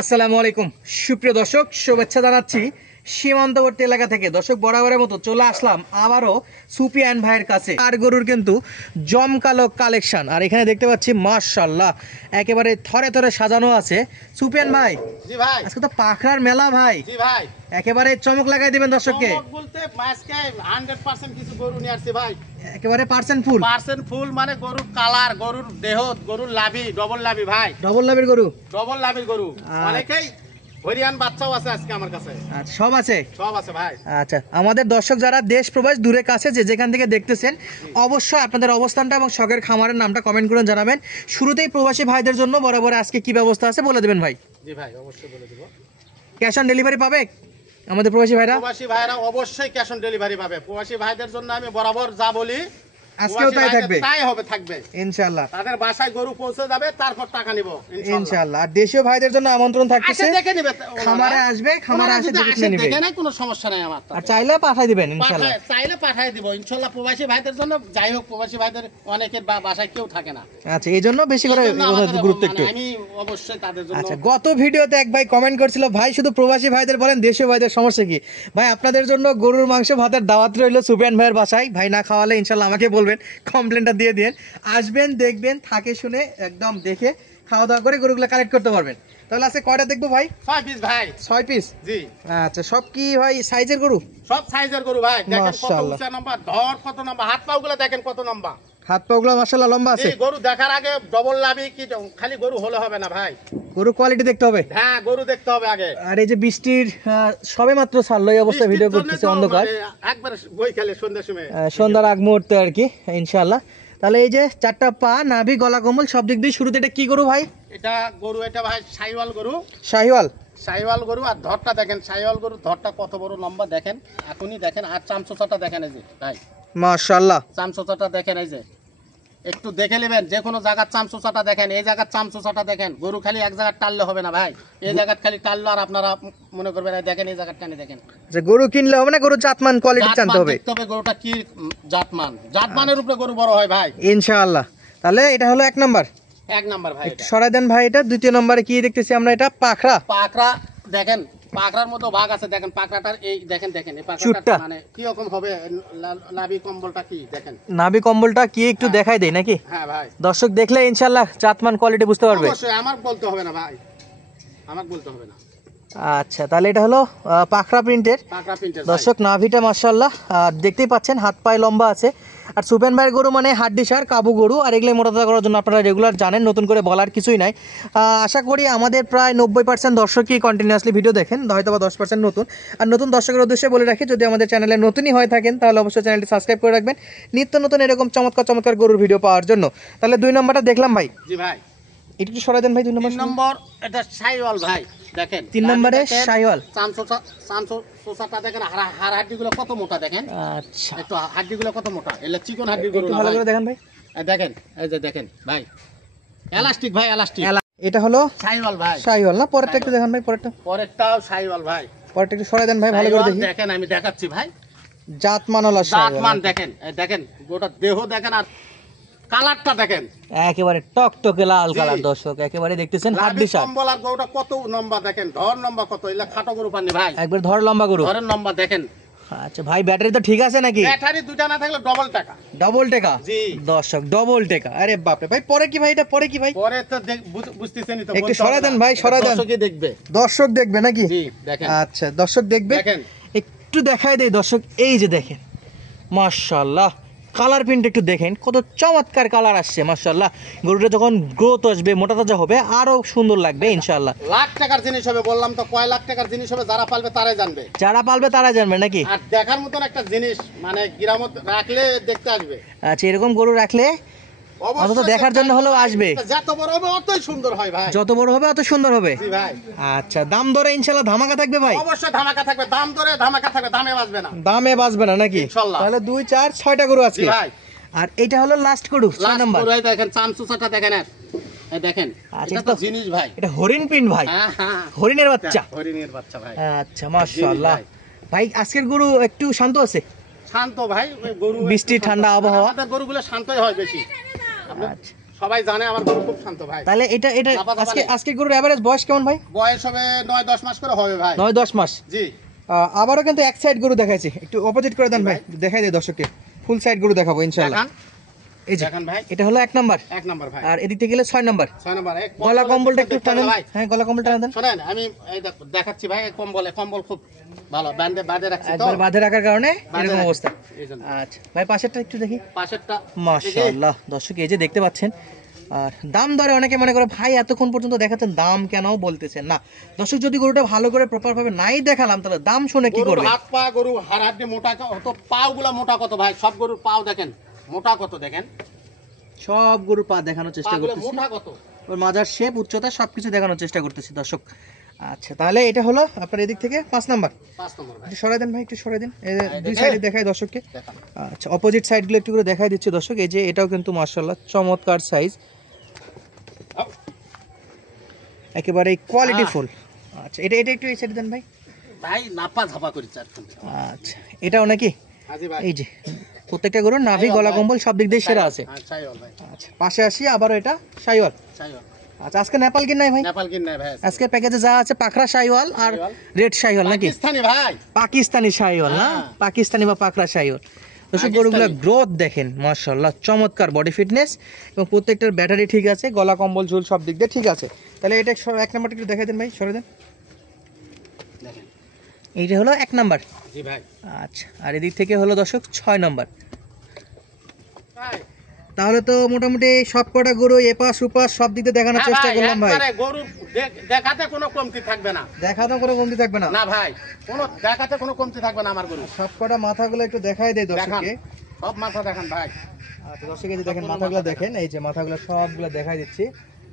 আসসালামু আলাইকুম সুপ্রিয় দর্শক, শুভেচ্ছা জানাচ্ছি সীমান্তবর্তী এলাকা থেকে। দর্শক, বরাবরের মতো চলে আসলাম আবারও সুফিয়ান ভাইয়ের কাছে। আর গরুর কিন্তু জমকালো কালেকশন, আর এখানে দেখতে পাচ্ছি মাশাআল্লাহ একেবারে থরে থরে সাজানো আছে। সুফিয়ান ভাই, জি ভাই, আজকে তো পাখরার মেলা ভাই। জি ভাই, একেবারে চমক লাগাই দিবেন দর্শককে। চমক বলতে আজকে 100% কিছু গরু নিয়ে আসছে ভাই, একেবারে পার্সেন্ট ফুল। পার্সেন্ট ফুল মানে গরুর কালার, গরুর দেহ, গরুর লাভি, ডবল লাভি ভাই, ডবল লাভের গরু, ডবল লাভির গরু। অনেকেই হরিয়ান বাচ্চাও আছে আজকে আমার কাছে। আচ্ছা, সব আছে, সব আছে ভাই। আচ্ছা, আমাদের দর্শক যারা দেশ প্রবাস দূরে কাছে যে যেখান থেকে দেখতেছেন, অবশ্যই আপনাদের অবস্থানটা এবং শখের খামারের নামটা কমেন্ট করে জানাবেন। শুরুতেই প্রবাসী ভাইদের জন্য বরাবর আজকে কি ব্যবস্থা আছে বলে দেবেন ভাই। জি ভাই, অবশ্যই বলে দেব। ক্যাশ অন ডেলিভারি পাবে আমাদের প্রবাসী ভাইরা? প্রবাসী ভাইরা অবশ্যই ক্যাশ অন ডেলিভারি পাবে। প্রবাসী ভাইদের জন্য আমি বরাবর যা বলি আজকেও তাই থাকবে, তাই হবে, থাকবে ইনশাআল্লাহ। তাদের বাসায় গরু পৌঁছে যাবে, তারপর টাকা নিব ইনশাআল্লাহ। আর দেশীয় ভাইদের জন্য আমন্ত্রণ থাকতেছে, দেখে নেবে, খামারে আসবে, খামারে এসে দেখে নেবে, দেখে নেয়, কোনো সমস্যা নাই আমার। আর চাইলে পাঠিয়ে দিবেন ইনশাআল্লাহ। চাইলে পাঠিয়ে দিব ইনশাআল্লাহ প্রবাসী ভাইদের জন্য। যাই হোক, প্রবাসী ভাইদের অনেকের বাসায় কেউ থাকে না, আচ্ছা, এই জন্য বেশি করে গুরুত্ব একটু আমি অবশ্যই তাদের জন্য। আচ্ছা, গত ভিডিওতে এক ভাই কমেন্ট করছিল, ভাই শুধু প্রবাসী ভাইদের বলেন, দেশীয় ভাইদের সমস্যা কি? ভাই, আপনাদের জন্য গরুর মাংস ভাতের দাওয়াত রইল সুফিয়ান ভাইয়ের বাসায়। ভাই না খাওয়ালে ইনশাআল্লাহ আমাকে বলবেন, কমপ্লেনটা দিয়ে দিন। আসবেন, দেখবেন, থাকে শুনে একদম দেখে খাওয়া দাওয়া করে গরুগুলো কালেক্ট করতে পারবেন। তাহলে আজকে কয়টা দেখবো ভাই? 6 পিস ভাই। 6 পিস? জি। আচ্ছা, সব কি ভাই সাইজের গরু? সব সাইজের গরু ভাই। দেখেন কত মাশাআল্লাহ। উঁচা লম্বা, ধর কত লম্বা, হাত পাগুলো দেখেন কত লম্বা। হাত পাগুলো মাশাআল্লাহ লম্বা আছে। এই গরু দেখার আগে ডবল লাভি কি খালি গরু হলে হবে না ভাই, গরু কোয়ালিটি দেখতে হবে। হ্যাঁ, গরু দেখতে হবে আগে। আর এই যে বৃষ্টির সবে মাত্র ছাড়লো, এই অবস্থা ভিডিও করতেছে অন্ধকার, একবার বই খেলে সন্ধ্যার সময়, সন্ধ্যার আগ মুহূর্তে আর কি ইনশাআল্লাহ। তাহলে এই যে চারটা পা, নাভি, গলা, কম্বল সব দিক দিয়ে শুরুতে এটা কি গরু ভাই? এটা গরু, এটা ভাই শাহিওয়াল গরু। শাহিওয়াল? শাহিওয়াল গরু। আর ধরটা দেখেন, শাহিওয়াল গরু ধরটা কত বড় লম্বা দেখেন, এখনই দেখেন। আর চামচোচাটা দেখেন, এই যে ভাই মাশাআল্লাহ, চামচোচাটা দেখেন, এই যে একটু দেখে নেবেন, যে কোনো জায়গার চামচোচাটা দেখেন, এই জায়গার চামচোচাটা দেখেন। গরু খালি এক জায়গায় টানলে হবে না ভাই, এই জায়গায় খালি টানলে আর আপনারা মনে করবেন দেখেন, এই জায়গায় টানে দেখেন। যে গরু কিনলে হবে না, গরু জাতমান কোয়ালিটি জানতে হবে। দেখতে হবে গরুটা কি জাতমান, জাতমানের উপরে গরু বড় হয় ভাই ইনশাআল্লাহ। তাহলে এটা হলো এক নাম্বার। এক নাম্বার ভাই। একটু সরাই দেন ভাই এটা। দ্বিতীয় নম্বরে কি দেখতেছি আমরা? এটা পাখরা। পাকড়া দেখেন, পাকড়ার মতো ভাগ আছে দেখেন, পাকড়াটার এই দেখেন, দেখেন এই পাকড়াটা মানে কি রকম হবে, নাভি কম্বলটা কি দেখেন, নাভি কম্বলটা কি একটু দেখাই দেই নাকি? হ্যাঁ ভাই, দর্শক দেখলে ইনশাআল্লাহ জাতমান কোয়ালিটি বুঝতে পারবে। অবশ্যই, আমার বলতে হবে না ভাই, আমার বলতে হবে না। আচ্ছা, তাহলে এটা হলো পাখরা প্রিন্টের। পাকড়া প্রিন্টের দর্শক, নাভিটা মাশাআল্লাহ দেখতেই পাচ্ছেন, হাত পায়ে লম্বা আছে। আর সুফিয়ান ভাইয়ের গরু মানে হাড্ডি সার, কাবু গরু, আর এগুলো মোটাতাজা করার জন্য আপনারা রেগুলার জানেন, নতুন করে বলার কিছুই নাই। আশা করি আমাদের প্রায় 90% দর্শকই কন্টিনিউয়াসলি ভিডিও দেখেন, হয়তো বা 10% নতুন। আর নতুন দর্শকের উদ্দেশ্যে বলে রাখি, যদি আমাদের চ্যানেলে নতুনই হয়ে থাকেন তাহলে অবশ্যই চ্যানেলটি সাবস্ক্রাইব করে রাখবেন, নিত্য নতুন এরকম চমৎকার চমৎকার গরুর ভিডিও পাওয়ার জন্য। তাহলে 2 নম্বরটা দেখলাম ভাই। জি ভাই, একটু সরাই দেন ভাই। 2 নম্বর এটা শাহিওয়াল ভাই, দেখেন 3 নম্বরে শাহিওয়াল। চামচোচাটা দেখেন, হাড় হাড্ডিগুলো কত মোটা দেখেন। আচ্ছা, একটু হাড্ডিগুলো কত মোটা, এগুলো চিকন হাড্ডি গরু একটু না ভালো ভাই। করে দেখেন ভাই। দেখেন, এই যে দেখেন ভাই, এলাস্টিক ভাই, এলাস্টিক। এটা হলো শাহিওয়াল ভাই, শাহিওয়াল না? পরেরটা একটু দেখেন ভাই, পরেরটা। পরেরটাও শাহিওয়াল ভাই। পরেরটা একটু সরাই দেন ভাই, ভালো করে দেখি। দেখেন, আমি দেখাচ্ছি ভাই, জাতমানলা শাহিওয়াল। জাতমান দেখেন, এই দেখেন গোটা দেহ দেখেন, আর কালারটা দেখেন একেবারে টকটকে লাল কালার। দর্শক একেবারে দেখতেছেন হাড্ডি সার। কম্বল আর গরুটা কত লম্বা দেখেন, ধর লম্বা কত, এলা খাটো গরু পাননি ভাই, একবার ধর লম্বা গরু। ধরেন লম্বা দেখেন। আচ্ছা ভাই, ব্যাটারি তো ঠিক আছে নাকি? ব্যাটারি দুইটা না থাকলে ডবল টাকা। ডবল টাকা? জি দর্শক, ডবল টাকা। আরে বাপ রে ভাই, পরে কি ভাই? এটা পরে কি ভাই? পরে তো বুঝতেছেনই তো, একটু সরাই দেন ভাই, সরাই দেন। দর্শকই দেখবে। দর্শক দেখবে নাকি? জি দেখেন। আচ্ছা, দর্শক দেখবে, দেখেন একটু দেখাই দেই দর্শক। এই যে দেখেন মাশাআল্লাহ, কালার প্রিন্ট একটু দেখেন, কত চমৎকার কালার আসছে মাশাআল্লাহ। গরুটা যখন গ্রোথ আসবে, মোটা তাজা হবে, আরো সুন্দর লাগবে ইনশাআল্লাহ। লাখ টাকার জিনিস হবে, বললাম তো কয় লাখ টাকার জিনিস হবে, যারা পালবে তারাই জানবে। যারা পালবে তারা জানবে নাকি? আর দেখার মতন একটা জিনিস, মানে গ্রামত রাখলে দেখতে আসবে। আচ্ছা, এরকম গরু রাখলে অন্তত দেখার জন্য হলেও আসবে। যত বড় হবে অতই সুন্দর হয় ভাই, যত বড় হবে অত সুন্দর হবে। জি ভাই। আচ্ছা, দাম দরে ইনশাআল্লাহ ধামাকা থাকবে ভাই? অবশ্যই ধামাকা থাকবে, দাম ধরে ধামাকা থাকবে, দামে বাঁচবে না। দামে বাঁচবে না নাকি? ইনশাআল্লাহ। তাহলে 2, 4, 6টা গরু আজকে। জি ভাই। আর এটা হলো লাস্ট গরু, 6 নাম্বার। পুরোই দেখেন, চামচুচাটা দেখেন, আর এই দেখেন, আচ্ছা, এটা তো জিনিস ভাই, এটা হরিণ প্রিন্ট ভাই, হ্যাঁ হ্যাঁ, হরিণের বাচ্চা। হরিণের বাচ্চা ভাই। আচ্ছা, মাশাআল্লাহ ভাই, আজকের গরু একটু শান্ত আছে। শান্ত ভাই, ওই গরু বৃষ্টি ঠান্ডা আবহাওয়া, আমাদের গরুগুলো শান্তই হয় বেশি। আচ্ছা সবাই জানে আমার গরু খুব শান্ত ভাই। তাহলে এটা এটা ধাপা ধাপা আজকে নেই। আজকে গরুর এভারেজ বয়স কেমন ভাই? বয়স হবে 9-10 মাস করে হবে ভাই। 9-10 মাস। জি আবারও কিন্তু এক সাইড গরু দেখাইছি, একটু অপোজিট করে দেন ভাই, দেখাই দেয় দর্শককে। ফুল সাইড গরু দেখাবো ইনশাআল্লাহ। দেখান এই যে দেখান ভাই, এটা হলো 1 নাম্বার, 1 নাম্বার ভাই। আর এদিক থেকে গেলে 6 নাম্বার। 6 নাম্বার এক গলা কম্বলটা একটু টানেন ভাই। হ্যাঁ, গলা কম্বলটা টানেন। শুনেন আমি এই দেখাচ্ছি ভাই, কম্বল খুব ভালো বাঁধে রাখছি তো, একবার বাঁধে রাখার কারণে বাঁধে এরকম রাখছি, অবস্থা। এইজন্য। আচ্ছা ভাই, পাশেরটা একটু দেখি। পাশেরটা মাশাআল্লাহ দর্শক, এই যে দেখতে পাচ্ছেন। আর দাম দরে অনেকে মনে করে ভাই এতক্ষণ পর্যন্ত দেখাচ্ছেন, দাম কেন বলতেছেন না। দর্শক যদি গরুটা ভালো করে প্রপার ভাবে নাই দেখালাম, তাহলে দাম শুনে কি গরুর করবে? হাত পা, গরু হাড়াহাড়ি মোটা কত, পাগুলা মোটা কত ভাই, সব গরুর পাও দেখেন মোটা কত, দেখেন সব গরুর পা দেখানোর চেষ্টা পাগুলা করতেছি, মোটা কত। ওর মাজার শেপ, উচ্চতা সবকিছু দেখানোর চেষ্টা করতেছি দর্শক। আচ্ছা তাহলে এটা হলো আপনার এদিক থেকে 5 নাম্বার। 5 নম্বর ভাই একটু সরাই দেন ভাই, একটু সরাই দেন, এই যে এই দুই দেখে। সাইডে দেখাই দর্শককে। দেখান। আচ্ছা অপোজিট সাইডগুলো একটু করে দেখাই দিচ্ছি দর্শক। এই যে এটাও কিন্তু মাশাআল্লাহ চমৎকার সাইজ, আও, একেবারে কোয়ালিটি ফুল। আচ্ছা এটা এটা একটু এই সাইডে দেন ভাই। ভাই নাপা ঝাপা করেছে আর কোন। আচ্ছা এটাও নাকি? হাজি ভাই এই যে প্রত্যেকটা গরুর নাভি, গলা কম্বল সব দিক দিয়ে সেরা আছে। হ্যাঁ সাইওয়াল ভাই, আচ্ছা পাশে আসি, আবারও এটা শাইওয়াল। সাইওয়াল। আচ্ছা আজকে নেপাল কিন নাই ভাই? নেপাল কিন নাই ভাই আজকে প্যাকেজে যা আছে পাকড়া শাইওয়াল আর শাইওয়াল। রেড শাইওয়াল নাকি? পাকিস্তানি ভাই, পাকিস্তানি শাইওয়াল না, হ্যাঁ। পাকিস্তানি বা পাকড়া শাইওয়াল। দর্শক পাকিস্তানি। গরুগুলোর গ্রোথ দেখেন মাশাআল্লাহ, চমৎকার বডি ফিটনেস এবং প্রত্যেকটার ব্যাটারি ঠিক আছে, গলা কম্বল ঝুল সব দিক দিয়ে ঠিক আছে। তাহলে এটা 1 নাম্বারটা একটু দেখাই দেন ভাই, সরে দেন। দেখেন এইটা হলো 1 নাম্বার। জি ভাই। আচ্ছা আর এদিক থেকে হলো দর্শক 6 নাম্বার। ভাই তাহলে তো মোটামুটি সব কটা গরু এপাশ ওপাশ সব দিক দিয়ে দেখানোর হ্যাঁ চেষ্টা ভাই, করলাম ভাই। একবারে গরু দেখাতে কোনো কমতি থাকবে না। দেখাতে কোনো কমতি থাকবে না। না ভাই, কোনো দেখাতে কোনো কমতি থাকবে না আমার গরু। সব কটা মাথাগুলো একটু দেখাই দেয় দেখান দর্শককে। সব মাথা দেখান ভাই। আচ্ছা দর্শক এই যে দেখেন মাথাগুলো দেখেন, এই যে মাথাগুলো সবগুলো দেখাই দিচ্ছি।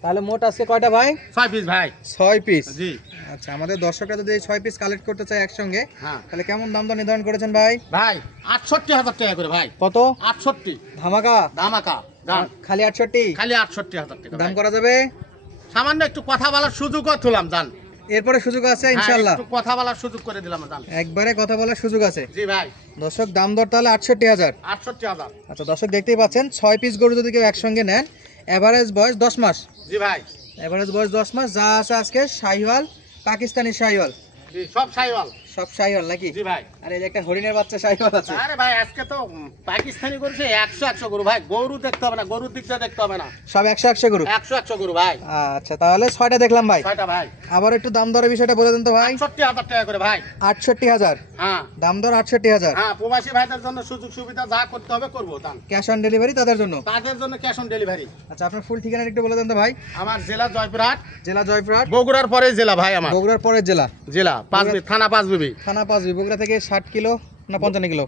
তাহলে মোট আজকে কয়টা ভাই? 6 পিস ভাই। 6 পিস। জি আচ্ছা আমাদের দর্শকরা যদি এই 6 পিস কালেক্ট করতে চায় একসঙ্গে, হ্যাঁ তাহলে কেমন দাম দর নির্ধারণ করেছেন ভাই? ভাই 68,000 টাকা করে ভাই। কত? 68 ধামাকা ধামাকা দাম, খালি 68 খালি 68,000 টাকা দাম ভাই। করা যাবে? সামান্য একটু কথা বলার সুযোগও তুলাম জান। এরপরে সুযোগ আছে হ্যাঁ, ইনশাআল্লাহ। একটু কথা বলার সুযোগ করে দিলাম জান। একবারে কথা বলার সুযোগ আছে। জি ভাই দর্শক দাম দর তাহলে 68,000। 68,000। আচ্ছা দর্শক দেখতেই পাচ্ছেন 6 পিস গরু যদি কেউ একসঙ্গে নেন, এভারেজ বয়স 10 মাস। জি ভাই এভারেজ বয়স 10 মাস যা আছে আজকে শাহিওয়াল, পাকিস্তানি শাহিওয়াল, জি সব সাইওয়াল। সব শাহিওয়াল নাকি? জি ভাই। আর এই যে একটা হরিণের বাচ্চা শাহিওয়াল আছে। আরে ভাই আজকে তো পাকিস্তানি গরু 100 গরু ভাই, গরু দেখতে হবে না, গরুর দিকটা দেখতে হবে না, সব 100 গরু। 100 গরু ভাই। আচ্ছা তাহলে 6টা দেখলাম ভাই। 6টা ভাই। আবার একটু দাম দরের বিষয়টা বলে দেন তো ভাই। 68,000 টাকা করে ভাই। 68,000 হ্যাঁ দাম দর 68,000। হ্যাঁ, প্রবাসী ভাইদের জন্য সুযোগ সুবিধা যা করতে হবে করবো দান। ক্যাশ অন ডেলিভারি তাদের জন্য। তাদের জন্য ক্যাশ অন ডেলিভারি। আচ্ছা আপনার ফুল ঠিকানা একটু বলে দেন তো ভাই। আমার জেলা জয়পুরহাট, জেলা জয়পুরহাট, বগুড়ার পরে জেলা ভাই আমার। বগুড়ার পরের জেলা, জেলা পাঁচবিবি, থানা পাঁচবিবি। থানা পাঁচবি। বগুড়া থেকে 60 কিলো না 55 কিলো?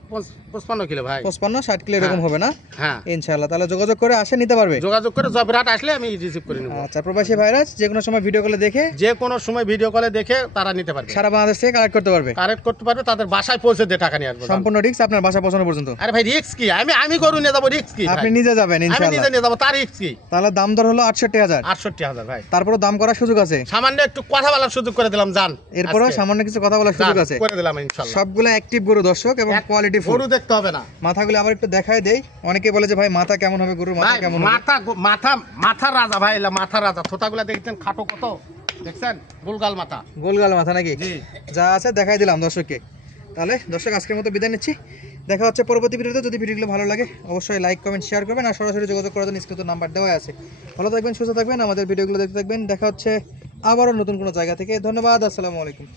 55 কিলো ভাই। 55-60 কিলো এরকম হবে না? হ্যাঁ ইনশাআল্লাহ তাহলে যোগাযোগ করে আসে নিতে পারবে। যোগাযোগ করে জয়পুরহাট আসলে আমি রিসিভ করে নেব। আচ্ছা প্রবাসী ভাইরাস যে কোনো সময় ভিডিও কলে দেখে যে কোনো সময় ভিডিও কলে দেখে তারা নিতে পারবে, সারা বাংলাদেশ থেকে কালেক্ট করতে পারবে। কারেক্ট করতে পারবে, তাদের বাসায় পৌঁছে দিয়ে টাকা নিয়ে আসবো। সম্পূর্ণ রিস্ক আপনার বাসা পৌঁছানো পর্যন্ত। আরে ভাই রিস্ক কি, আমি গরু নিয়ে যাবো, রিস্ক কি ভাই? আপনি নিজে যাবেন আমি ইনশাআল্লাহ। নিজে নিয়ে যাবো, তার রিস্ক কি? তাহলে দাম দর হলো 68,000। 68,000 ভাই। তারপরে দাম করার সুযোগ আছে। সামান্য একটু কথা বলার সুযোগ করে দিলাম জান। এরপরেও আজকে। সামান্য কিছু কথা বলার সুযোগ জান, আছে। করে দিলাম ইনশাআল্লাহ। সবগুলো অ্যাক্টিভ গরু দর্শক এবং কোয়ালিটি ফুল। গরু দেখতে হবে না মাথাগুলো আবার একটু দেখায় দেই। অনেকে বলে যে ভাই মাথা কেমন হবে, গরুর মাথা ভাই, কেমন হবে? মাথার রাজা ভাই, এলা মাথার রাজা। থোতাগুলা দেখছেন খাটো কত, দেখছেন গোলগাল মাথা। গোলগাল মাথা নাকি? জি। যা আছে দেখাই দিলাম দর্শককে। তাহলে দর্শক আজকের মতো বিদায় নিচ্ছি, দেখা হচ্ছে পরবর্তী ভিডিওতে। যদি ভিডিওগুলো ভালো লাগে অবশ্যই লাইক কমেন্ট শেয়ার করবেন, আর সরাসরি যোগাযোগ করার জন্য স্ক্রিনে নাম্বার দেওয়া আছে। ভালো থাকবেন, সুস্থ থাকবেন, আমাদের ভিডিওগুলো দেখতে থাকবেন। দেখা হচ্ছে আবারও নতুন কোনো জায়গা থেকে। ধন্যবাদ, আসসালামু আলাইকুম।